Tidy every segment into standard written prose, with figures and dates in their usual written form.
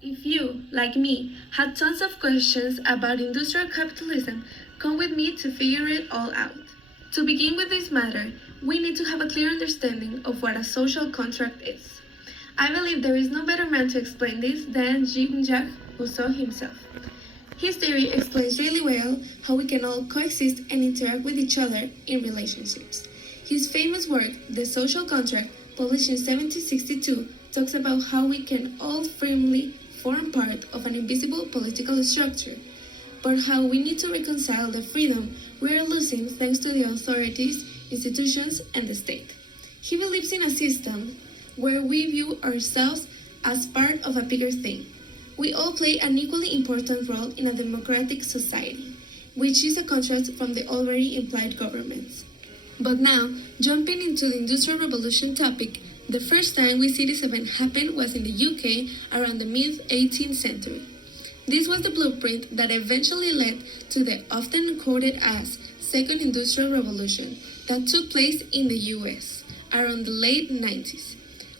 If you, like me, had tons of questions about industrial capitalism, come with me to figure it all out. To begin with this matter, we need to have a clear understanding of what a social contract is. I believe there is no better man to explain this than Jean-Jacques Rousseau himself. His theory explains really well how we can all coexist and interact with each other in relationships. His famous work, The Social Contract, published in 1762, talks about how we can all firmly form part of an invisible political structure, but how we need to reconcile the freedom we are losing thanks to the authorities, institutions, and the state. He believes in a system where we view ourselves as part of a bigger thing. We all play an equally important role in a democratic society, which is a contrast from the already implied governments. But now, jumping into the Industrial Revolution topic, the first time we see this event happen was in the UK around the mid 18th century. This was the blueprint that eventually led to the often quoted as Second Industrial Revolution that took place in the US around the late 90s,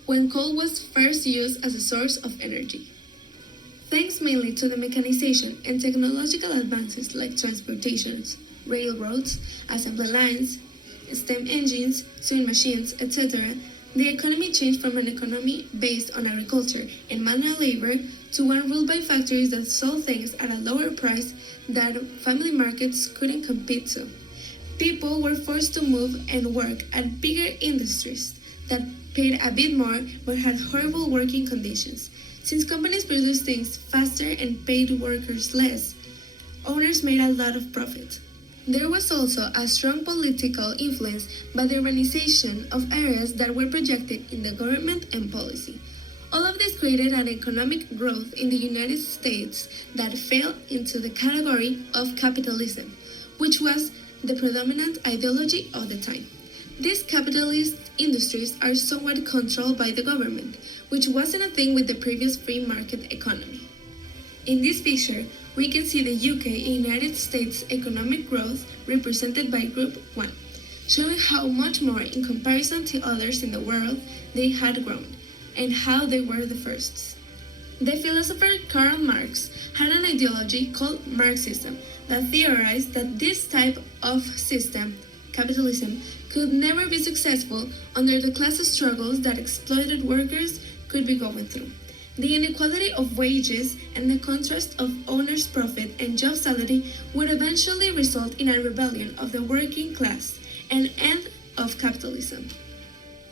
when coal was first used as a source of energy. Thanks mainly to the mechanization and technological advances like transportations, railroads, assembly lines, steam engines, sewing machines, etc., the economy changed from an economy based on agriculture and manual labor to one ruled by factories that sold things at a lower price that family markets couldn't compete to. People were forced to move and work at bigger industries that paid a bit more but had horrible working conditions. Since companies produced things faster and paid workers less, owners made a lot of profit. There was also a strong political influence by the urbanization of areas that were projected in the government and policy. All of this created an economic growth in the United States that fell into the category of capitalism, which was the predominant ideology of the time. These capitalist industries are somewhat controlled by the government, which wasn't a thing with the previous free market economy. In this picture, we can see the UK and United States economic growth represented by Group 1, showing how much more in comparison to others in the world they had grown, and how they were the firsts. The philosopher Karl Marx had an ideology called Marxism that theorized that this type of system, capitalism, could never be successful under the class struggles that exploited workers could be going through. The inequality of wages and the contrast of owners' profit and job salary would eventually result in a rebellion of the working class and end of capitalism.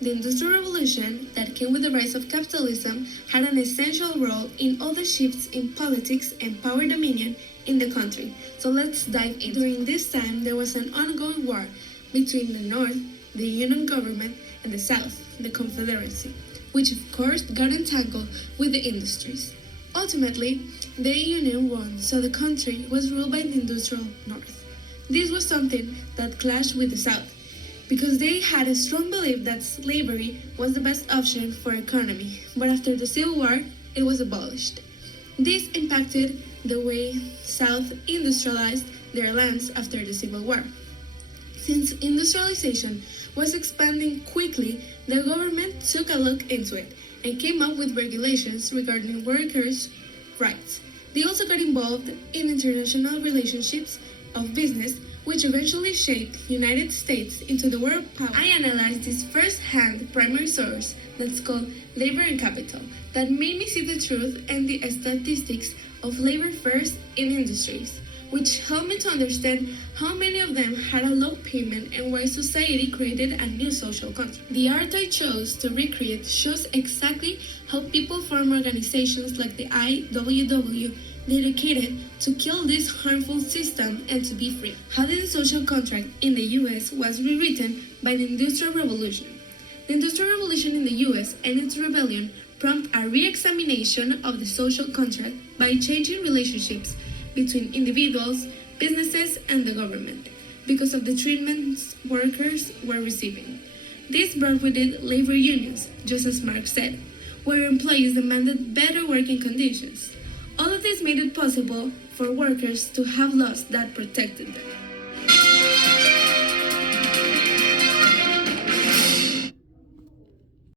The Industrial Revolution that came with the rise of capitalism had an essential role in all the shifts in politics and power dominion in the country. So let's dive in. During this time, there was an ongoing war between the North, the Union government, and the South, the Confederacy, which of course got entangled with the industries. Ultimately, the Union won, so the country was ruled by the industrial North. This was something that clashed with the South, because they had a strong belief that slavery was the best option for economy, but after the Civil War, it was abolished. This impacted the way South industrialized their lands after the Civil War. Since industrialization was expanding quickly, the government took a look into it and came up with regulations regarding workers' rights. They also got involved in international relationships of business, which eventually shaped United States into the world power. I analyzed this first-hand primary source that's called Labor and Capital that made me see the truth and the statistics of labor first in industries, which helped me to understand how many of them had a low payment and why society created a new social contract. The art I chose to recreate shows exactly how people form organizations like the IWW dedicated to kill this harmful system and to be free. How did the social contract in the US was rewritten by the Industrial Revolution? The Industrial Revolution in the US and its rebellion prompted a re-examination of the social contract by changing relationships between individuals, businesses, and the government because of the treatments workers were receiving. This brought with it labor unions, just as Marx said, where employees demanded better working conditions. All of this made it possible for workers to have laws that protected them.